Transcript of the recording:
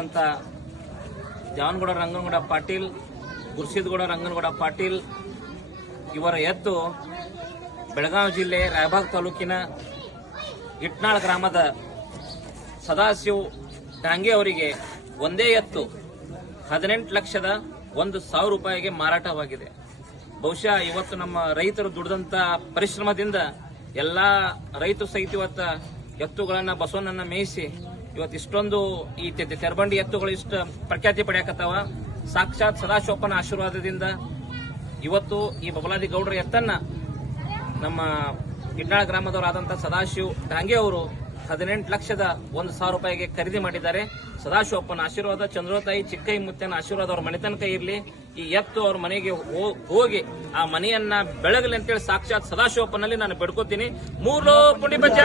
ಅಂತ ಜಾವನಗೌಡ ರಂಗನಗೌಡ ಪಾಟೀಲ್, ಗುರ್ಸಿದಗೌಡ ರಂಗನಗೌಡ ಪಾಟೀಲ್ ಇವರ ಎತ್ತು ಬೆಳಗಾವಿ ಜಿಲ್ಲೆ ರಾಯಬಾಗ್ ತಾಲೂಕಿನ ಇಟ್ನಾಳ್ ಗ್ರಾಮದ ಸದಾಶಿವ್ ಡಾಂಗೆ ಅವರಿಗೆ ಒಂದೇ ಎತ್ತು 18,01,000 ರೂಪಾಯಿಗೆ ಮಾರಾಟವಾಗಿದೆ. ಬಹುಶಃ ಇವತ್ತು ನಮ್ಮ ರೈತರು ದುಡಿದಂತ ಪರಿಶ್ರಮದಿಂದ ಎಲ್ಲಾ ರೈತರು ಸಹಿತ ಇವತ್ತ ಎತ್ತುಗಳನ್ನ ಬಸವನನ್ನ ಮೇಯಿಸಿ ಇವತ್ತು ಇಷ್ಟೊಂದು ಈ ತೆರಬಂಡಿ ಎತ್ತುಗಳು ಇಷ್ಟು ಪ್ರಖ್ಯಾತಿ ಪಡೆಯಕತ್ತಾವ. ಸಾಕ್ಷಾತ್ ಸದಾಶಿವಪ್ಪನ ಆಶೀರ್ವಾದದಿಂದ ಇವತ್ತು ಈ ಬಬಲಾದಿ ಗೌಡರ ಎತ್ತನ್ನ ನಮ್ಮ ಇಟ್ನಾಳ್ ಗ್ರಾಮದವರಾದಂತಹ ಸದಾಶಿವ್ ಡಾಂಗೆ ಅವರು 18,01,000 ರೂಪಾಯಿಗೆ ಖರೀದಿ ಮಾಡಿದ್ದಾರೆ. ಸದಾಶಿವಪ್ಪನ ಆಶೀರ್ವಾದ, ಚಂದ್ರೋತಾಯಿ ಚಿಕ್ಕೈ ಮುತ್ತನ ಆಶೀರ್ವಾದ ಅವ್ರ ಮನೆ ತನಕ ಇರಲಿ. ಈ ಎತ್ತು ಅವ್ರ ಮನೆಗೆ ಹೋಗಿ ಆ ಮನೆಯನ್ನ ಬೆಳಗಲಿ ಅಂತೇಳಿ ಸಾಕ್ಷಾತ್ ಸದಾಶಿವಪ್ಪನಲ್ಲಿ ನಾನು ಬೇಡ್ಕೋತೀನಿ. ಮೂರು ಪುಂಡಿ ಬಚ್ಚ